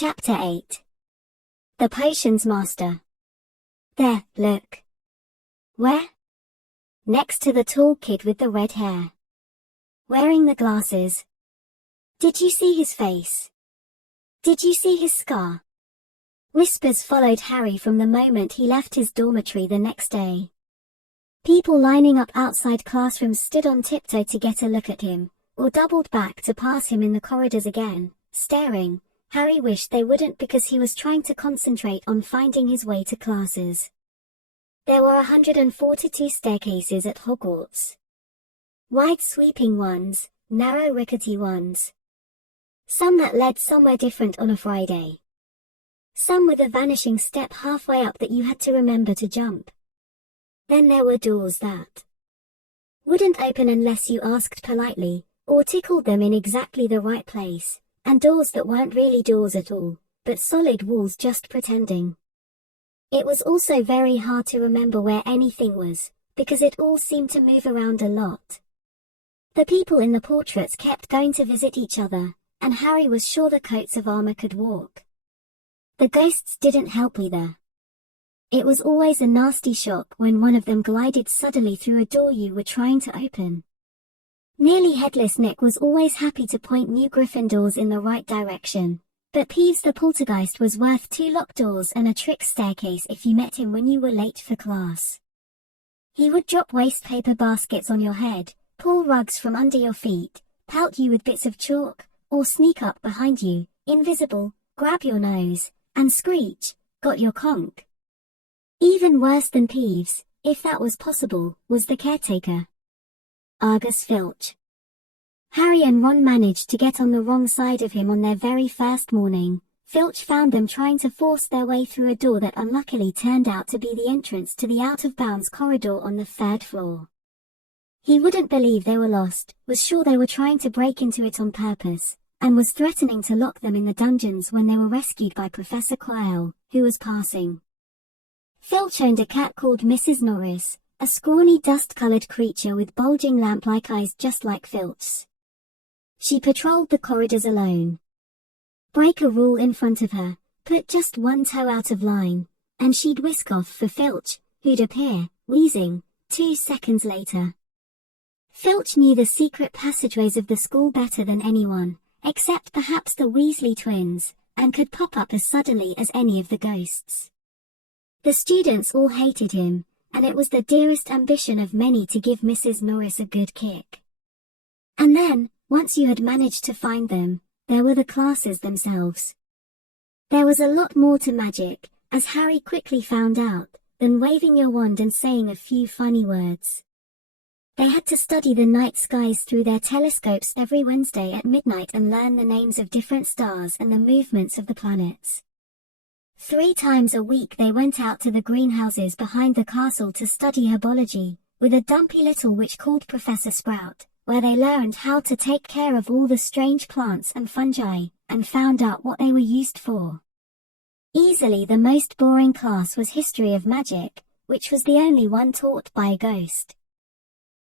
Chapter 8. The Potions Master. There, look. Where? Next to the tall kid with the red hair. Wearing the glasses. Did you see his face? Did you see his scar? Whispers followed Harry from the moment he left his dormitory the next day. People lining up outside classrooms stood on tiptoe to get a look at him, or doubled back to pass him in the corridors again, staring. Harry wished they wouldn't because he was trying to concentrate on finding his way to classes. There were 142 staircases at Hogwarts. Wide sweeping ones, narrow rickety ones. Some that led somewhere different on a Friday. Some with a vanishing step halfway up that you had to remember to jump. Then there were doors that wouldn't open unless you asked politely, or tickled them in exactly the right place. And doors that weren't really doors at all, but solid walls just pretending. It was also very hard to remember where anything was, because it all seemed to move around a lot. The people in the portraits kept going to visit each other, and Harry was sure the coats of armor could walk. The ghosts didn't help either. It was always a nasty shock when one of them glided suddenly through a door you were trying to open. Nearly Headless Nick was always happy to point new Gryffindors in the right direction, but Peeves the Poltergeist was worth 2 locked doors and a trick staircase if you met him when you were late for class. He would drop waste paper baskets on your head, pull rugs from under your feet, pelt you with bits of chalk, or sneak up behind you, invisible, grab your nose, and screech, "Got your conch." Even worse than Peeves, if that was possible, was the caretaker. Argus Filch. Harry and Ron managed to get on the wrong side of him on their very first morning. Filch found them trying to force their way through a door that unluckily turned out to be the entrance to the out-of-bounds corridor on the 3rd floor. He wouldn't believe they were lost, was sure they were trying to break into it on purpose, and was threatening to lock them in the dungeons when they were rescued by Professor Quirrell, who was passing. Filch owned a cat called Mrs. Norris, a scrawny dust-colored creature with bulging lamp-like eyes just like Filch's. She patrolled the corridors alone. Break a rule in front of her, put just one toe out of line, and she'd whisk off for Filch, who'd appear, wheezing, 2 seconds later. Filch knew the secret passageways of the school better than anyone, except perhaps the Weasley twins, and could pop up as suddenly as any of the ghosts. The students all hated him, and it was the dearest ambition of many to give Mrs. Norris a good kick. And then, once you had managed to find them, there were the classes themselves. There was a lot more to magic, as Harry quickly found out, than waving your wand and saying a few funny words. They had to study the night skies through their telescopes every Wednesday at midnight and learn the names of different stars and the movements of the planets. 3 times a week they went out to the greenhouses behind the castle to study herbology, with a dumpy little witch called Professor Sprout, where they learned how to take care of all the strange plants and fungi, and found out what they were used for. Easily the most boring class was History of Magic, which was the only one taught by a ghost.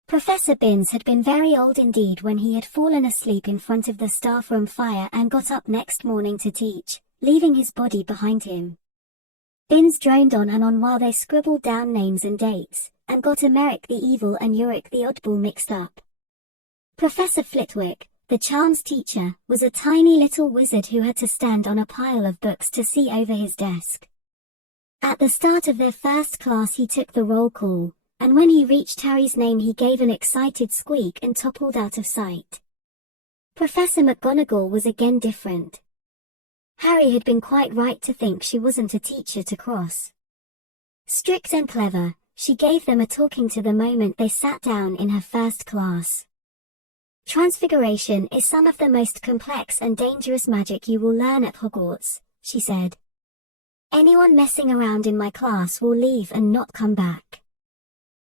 Professor Binns had been very old indeed when he had fallen asleep in front of the staff room fire and got up next morning to teach, leaving his body behind him. Binns droned on and on while they scribbled down names and dates, and got Emeric the Evil and Uric the Oddball mixed up. Professor Flitwick, the charms teacher, was a tiny little wizard who had to stand on a pile of books to see over his desk. At the start of their first class he took the roll call, and when he reached Harry's name he gave an excited squeak and toppled out of sight. Professor McGonagall was again different. Harry had been quite right to think she wasn't a teacher to cross. Strict and clever, she gave them a talking to the moment they sat down in her first class. Transfiguration is some of the most complex and dangerous magic you will learn at Hogwarts, she said. Anyone messing around in my class will leave and not come back.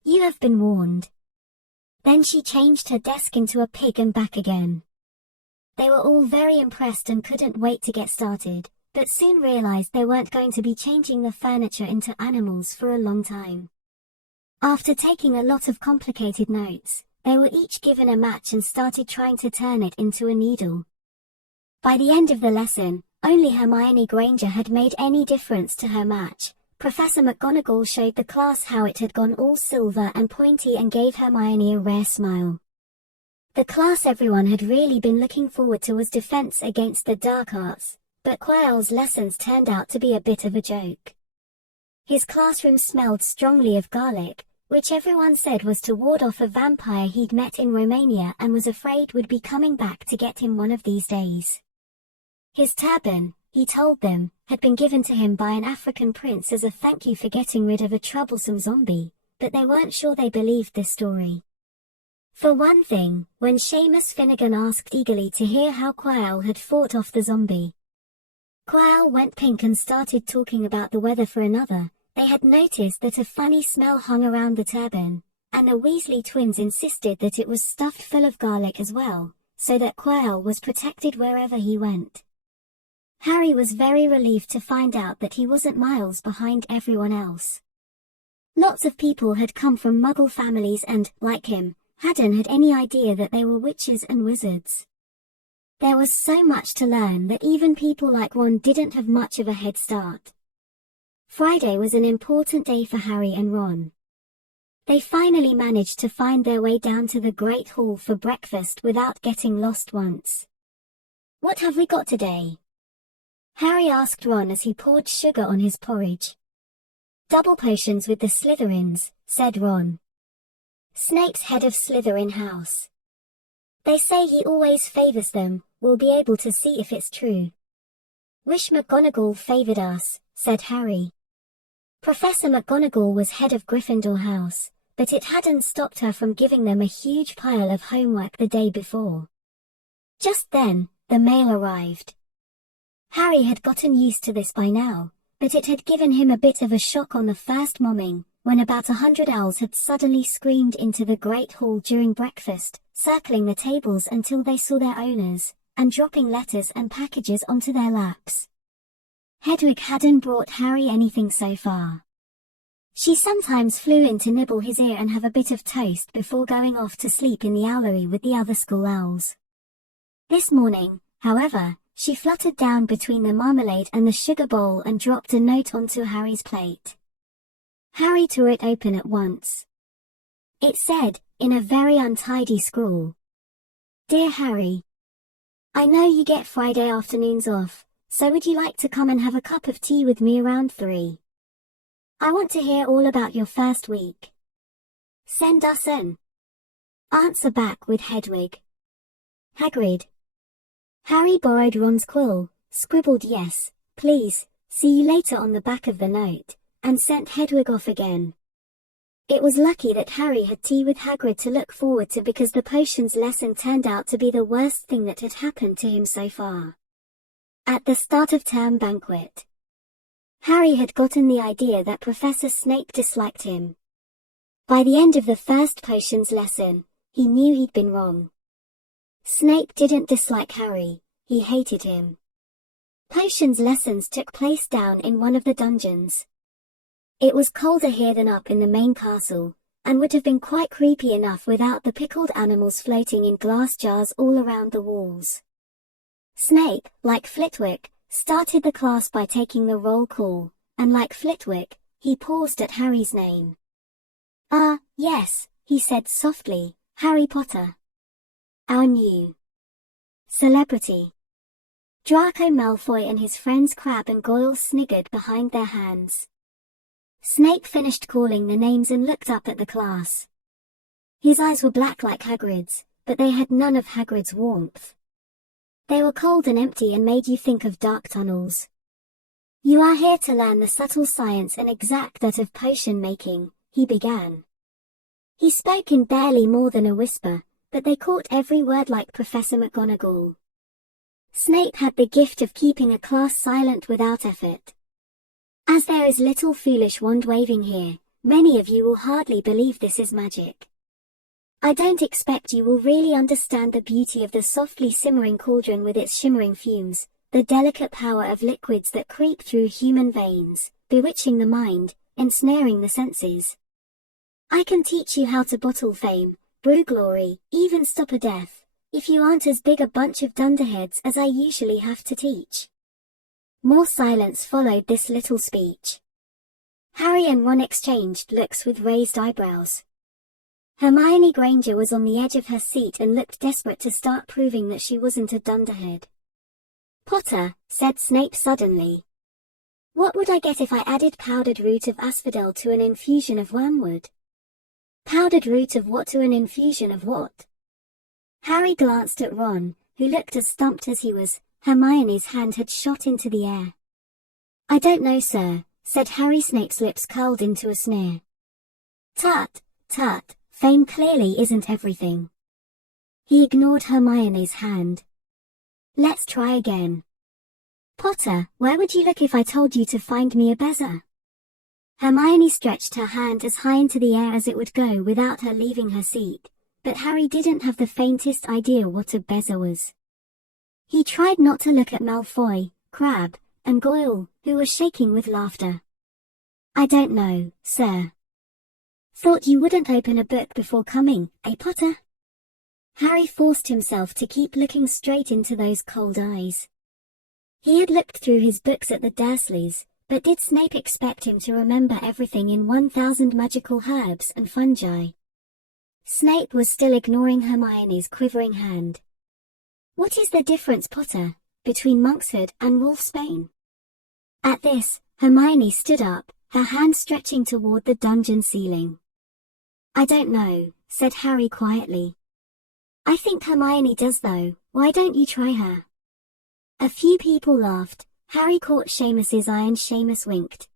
You have been warned. Then she changed her desk into a pig and back again. They were all very impressed and couldn't wait to get started, but soon realized they weren't going to be changing the furniture into animals for a long time. After taking a lot of complicated notes, they were each given a match and started trying to turn it into a needle. By the end of the lesson, only Hermione Granger had made any difference to her match. Professor McGonagall showed the class how it had gone all silver and pointy and gave Hermione a rare smile. The class everyone had really been looking forward to was Defense Against the Dark Arts, but Quirrell's lessons turned out to be a bit of a joke. His classroom smelled strongly of garlic, which everyone said was to ward off a vampire he'd met in Romania and was afraid would be coming back to get him one of these days. His turban, he told them, had been given to him by an African prince as a thank you for getting rid of a troublesome zombie, but they weren't sure they believed this story. For one thing, when Seamus Finnegan asked eagerly to hear how Quirrell had fought off the zombie, Quirrell went pink and started talking about the weather. For another, they had noticed that a funny smell hung around the turban, and the Weasley twins insisted that it was stuffed full of garlic as well, so that Quirrell was protected wherever he went. Harry was very relieved to find out that he wasn't miles behind everyone else. Lots of people had come from Muggle families and, like him, hadn't had any idea that they were witches and wizards. There was so much to learn that even people like Ron didn't have much of a head start. Friday was an important day for Harry and Ron. They finally managed to find their way down to the Great Hall for breakfast without getting lost once. "What have we got today?" Harry asked Ron as he poured sugar on his porridge. "Double potions with the Slytherins," said Ron. "Snape's head of Slytherin house. They say he always favors them. We'll be able to see if it's true." "Wish McGonagall favored us," said Harry. Professor McGonagall was head of Gryffindor house, but it hadn't stopped her from giving them a huge pile of homework the day before. Just then, the mail arrived. Harry had gotten used to this by now, but it had given him a bit of a shock on the first morning, when about 100 owls had suddenly screamed into the Great Hall during breakfast, circling the tables until they saw their owners, and dropping letters and packages onto their laps. Hedwig hadn't brought Harry anything so far. She sometimes flew in to nibble his ear and have a bit of toast before going off to sleep in the owlery with the other school owls. This morning, however, she fluttered down between the marmalade and the sugar bowl and dropped a note onto Harry's plate. Harry tore it open at once. It said, in a very untidy scrawl, "Dear Harry, I know you get Friday afternoons off, so would you like to come and have a cup of tea with me around 3? I want to hear all about your first week. Send us an answer back with Hedwig. Hagrid." Harry borrowed Ron's quill, scribbled "yes, please, see you later" on the back of the note, and sent Hedwig off again. It was lucky that Harry had tea with Hagrid to look forward to, because the potions lesson turned out to be the worst thing that had happened to him so far. At the start of term banquet, Harry had gotten the idea that Professor Snape disliked him. By the end of the first potions lesson, he knew he'd been wrong. Snape didn't dislike Harry, he hated him. Potions lessons took place down in one of the dungeons. It was colder here than up in the main castle, and would have been quite creepy enough without the pickled animals floating in glass jars all around the walls. Snape, like Flitwick, started the class by taking the roll call, and like Flitwick, he paused at Harry's name. Yes," he said softly, "Harry Potter. Our new celebrity." Draco Malfoy and his friends Crabbe and Goyle sniggered behind their hands. Snape finished calling the names and looked up at the class. His eyes were black like Hagrid's, but they had none of Hagrid's warmth. They were cold and empty and made you think of dark tunnels. "You are here to learn the subtle science and exact art of potion making," he began. He spoke in barely more than a whisper, but they caught every word like Professor McGonagall. Snape had the gift of keeping a class silent without effort. As there is little foolish wand-waving here, many of you will hardly believe this is magic. I don't expect you will really understand the beauty of the softly simmering cauldron with its shimmering fumes, the delicate power of liquids that creep through human veins, bewitching the mind, ensnaring the senses. I can teach you how to bottle fame, brew glory, even stop a death, if you aren't as big a bunch of dunderheads as I usually have to teach. More silence followed this little speech. Harry and Ron exchanged looks with raised eyebrows. Hermione Granger was on the edge of her seat and looked desperate to start proving that she wasn't a dunderhead. "Potter," said Snape suddenly. "What would I get if I added powdered root of asphodel to an infusion of wormwood?" "Powdered root of what to an infusion of what?" Harry glanced at Ron, who looked as stumped as he was. Hermione's hand had shot into the air. "I don't know, sir," said Harry. Snape's lips curled into a sneer. "Tut, tut, fame clearly isn't everything." He ignored Hermione's hand. "Let's try again. Potter, where would you look if I told you to find me a bezer?" Hermione stretched her hand as high into the air as it would go without her leaving her seat, but Harry didn't have the faintest idea what a bezer was. He tried not to look at Malfoy, Crabbe, and Goyle, who were shaking with laughter. "I don't know, sir." "Thought you wouldn't open a book before coming, eh, Potter?" Harry forced himself to keep looking straight into those cold eyes. He had looked through his books at the Dursleys, but did Snape expect him to remember everything in 1,000 magical herbs and fungi? Snape was still ignoring Hermione's quivering hand. "What is the difference, Potter, between monkshood and wolfsbane?" At this, Hermione stood up, her hand stretching toward the dungeon ceiling. "I don't know," said Harry quietly. "I think Hermione does though. Why don't you try her?" A few people laughed. Harry caught Seamus's eye and Seamus winked.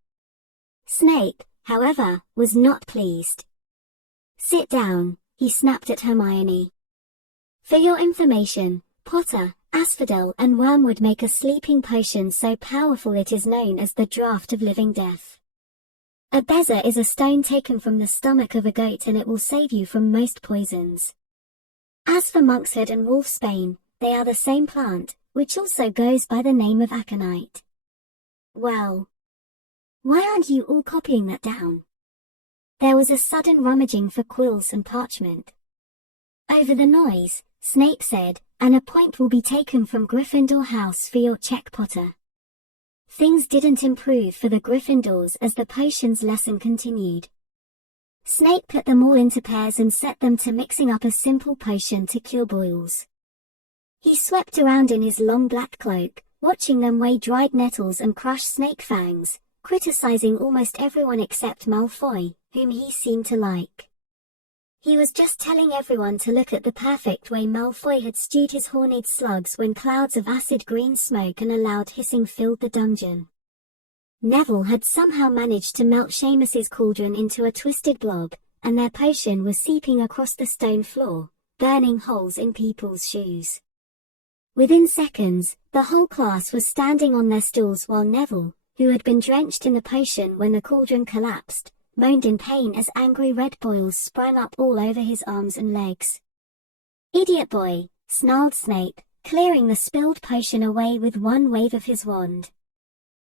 Snape, however, was not pleased. "Sit down," he snapped at Hermione. "For your information, Potter, asphodel and wormwood make a sleeping potion so powerful it is known as the draught of living death. A bezer is a stone taken from the stomach of a goat and it will save you from most poisons. As for monkshood and wolfsbane, they are the same plant, which also goes by the name of aconite." "Well, why aren't you all copying that down?" There was a sudden rummaging for quills and parchment. Over the noise, Snape said, "And a point will be taken from Gryffindor House for your check, Potter." Things didn't improve for the Gryffindors as the potions lesson continued. Snape put them all into pairs and set them to mixing up a simple potion to cure boils. He swept around in his long black cloak, watching them weigh dried nettles and crush snake fangs, criticizing almost everyone except Malfoy, whom he seemed to like. He was just telling everyone to look at the perfect way Malfoy had stewed his horned slugs when clouds of acid green smoke and a loud hissing filled the dungeon. Neville had somehow managed to melt Seamus's cauldron into a twisted blob, and their potion was seeping across the stone floor, burning holes in people's shoes. Within seconds, the whole class was standing on their stools while Neville, who had been drenched in the potion when the cauldron collapsed, moaned in pain as angry red boils sprang up all over his arms and legs. "Idiot boy," snarled Snape, clearing the spilled potion away with one wave of his wand.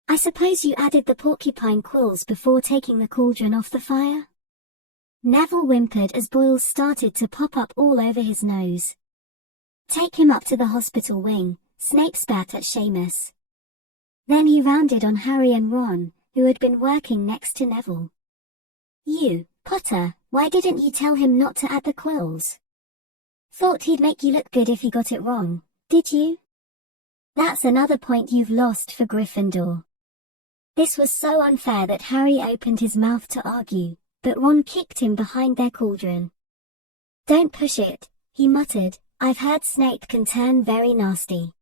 "I suppose you added the porcupine quills before taking the cauldron off the fire?" Neville whimpered as boils started to pop up all over his nose. "Take him up to the hospital wing," Snape spat at Seamus. Then he rounded on Harry and Ron, who had been working next to Neville. "You, Potter, why didn't you tell him not to add the quills? Thought he'd make you look good if he got it wrong, did you? That's another point you've lost for Gryffindor." This was so unfair that Harry opened his mouth to argue, but Ron kicked him behind their cauldron. "Don't push it," he muttered. "I've heard Snape can turn very nasty."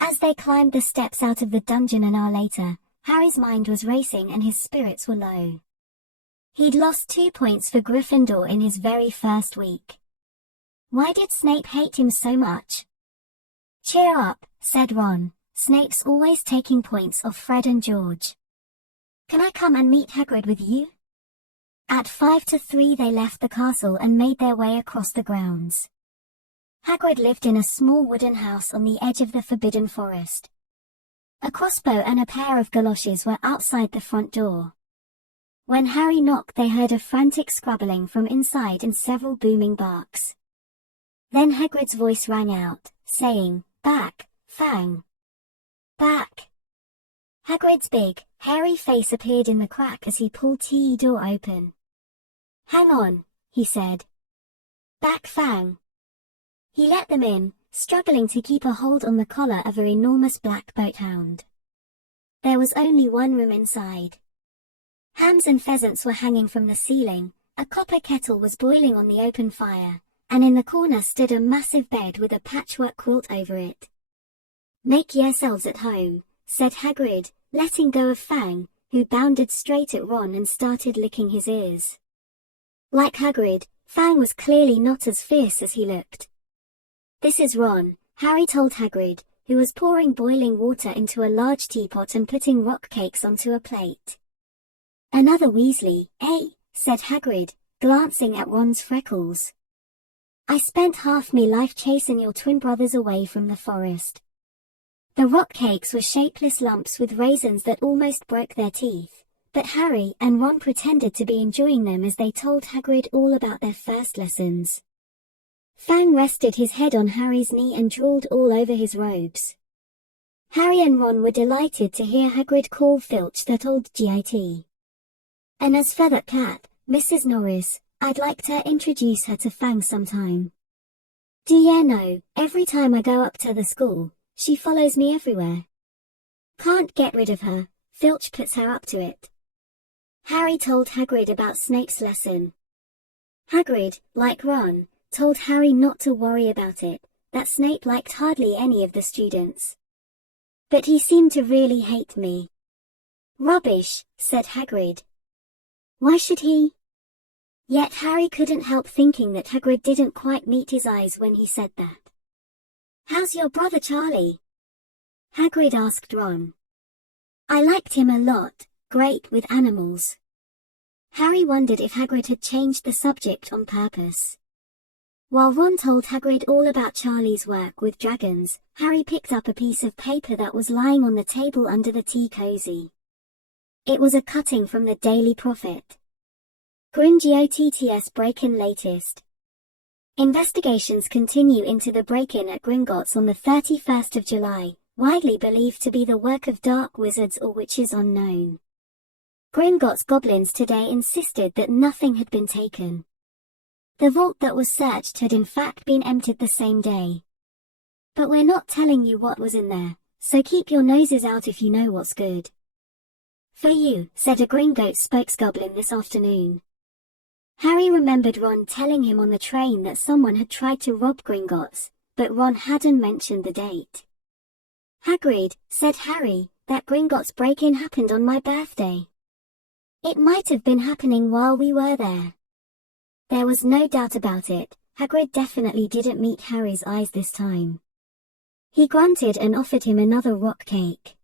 As they climbed the steps out of the dungeon an hour later, Harry's mind was racing and his spirits were low. He'd lost 2 points for Gryffindor in his very first week. Why did Snape hate him so much? "Cheer up," said Ron. "Snape's always taking points off Fred and George. Can I come and meet Hagrid with you?" At 5 to 3 they left the castle and made their way across the grounds. Hagrid lived in a small wooden house on the edge of the Forbidden Forest. A crossbow and a pair of galoshes were outside the front door. When Harry knocked they heard a frantic scrabbling from inside and several booming barks. Then Hagrid's voice rang out, saying, "Back, Fang! Back!" Hagrid's big, hairy face appeared in the crack as he pulled the door open. "Hang on," he said. "Back Fang." He let them in, struggling to keep a hold on the collar of an enormous black boathound. There was only one room inside. Hams and pheasants were hanging from the ceiling, a copper kettle was boiling on the open fire, and in the corner stood a massive bed with a patchwork quilt over it. "Make yourselves at home," said Hagrid, letting go of Fang, who bounded straight at Ron and started licking his ears. Like Hagrid, Fang was clearly not as fierce as he looked. "This is Ron," Harry told Hagrid, who was pouring boiling water into a large teapot and putting rock cakes onto a plate. "Another Weasley, eh?" said Hagrid, glancing at Ron's freckles. "I spent half me life chasing your twin brothers away from the forest." The rock cakes were shapeless lumps with raisins that almost broke their teeth, but Harry and Ron pretended to be enjoying them as they told Hagrid all about their first lessons. Fang rested his head on Harry's knee and drooled all over his robes. Harry and Ron were delighted to hear Hagrid call Filch that old git. "And as for that cat, Mrs. Norris, I'd like to introduce her to Fang sometime. Do you know, every time I go up to the school, she follows me everywhere. Can't get rid of her, Filch puts her up to it." Harry told Hagrid about Snape's lesson. Hagrid, like Ron, told Harry not to worry about it, that Snape liked hardly any of the students. "But he seemed to really hate me." "Rubbish," said Hagrid. "Why should he?" Yet Harry couldn't help thinking that Hagrid didn't quite meet his eyes when he said that. "How's your brother Charlie?" Hagrid asked Ron. "I liked him a lot, great with animals." Harry wondered if Hagrid had changed the subject on purpose. While Ron told Hagrid all about Charlie's work with dragons, Harry picked up a piece of paper that was lying on the table under the tea cozy. It was a cutting from the Daily Prophet. Gringotts break-in latest. Investigations continue into the break-in at Gringotts on the 31st of July, widely believed to be the work of dark wizards or witches unknown. Gringotts goblins today insisted that nothing had been taken. The vault that was searched had in fact been emptied the same day. But we're not telling you what was in there, so keep your noses out if you know what's good. "For you," said a Gringotts spokesgoblin this afternoon. Harry remembered Ron telling him on the train that someone had tried to rob Gringotts, but Ron hadn't mentioned the date. "Hagrid," said Harry, "that Gringotts break-in happened on my birthday. It might have been happening while we were there." There was no doubt about it, Hagrid definitely didn't meet Harry's eyes this time. He grunted and offered him another rock cake.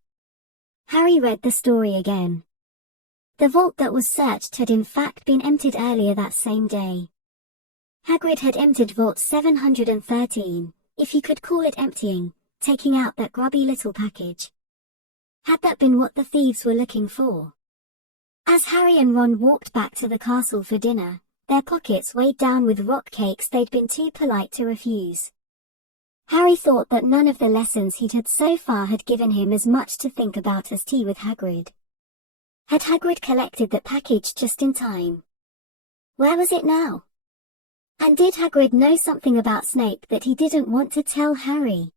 Harry read the story again. The vault that was searched had in fact been emptied earlier that same day. Hagrid had emptied Vault 713, if you could call it emptying, taking out that grubby little package. Had that been what the thieves were looking for? As Harry and Ron walked back to the castle for dinner, their pockets weighed down with rock cakes they'd been too polite to refuse. Harry thought that none of the lessons he'd had so far had given him as much to think about as tea with Hagrid. Had Hagrid collected that package just in time? Where was it now? And did Hagrid know something about Snape that he didn't want to tell Harry?